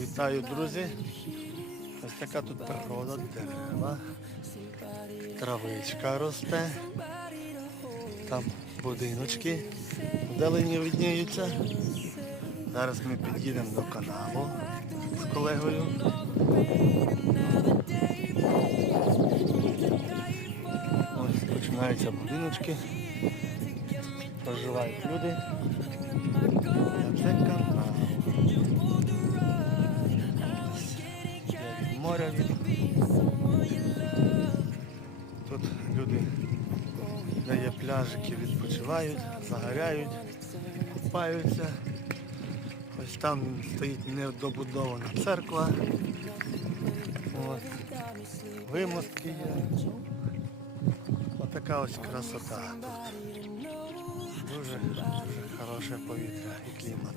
Вітаю, друзі. Ось така тут природа, дерева, травичка росте. Там будиночки вдалині видніються. Зараз ми під'їдемо до каналу з колегою. Ось починаються будиночки. Проживають люди. Моря від. Тут люди, де є пляжики, відпочивають, загоряють, купаються. Ось там стоїть недобудована церква. От. Вимостки є. Отака ось красота. Дуже, дуже хороше повітря і клімат.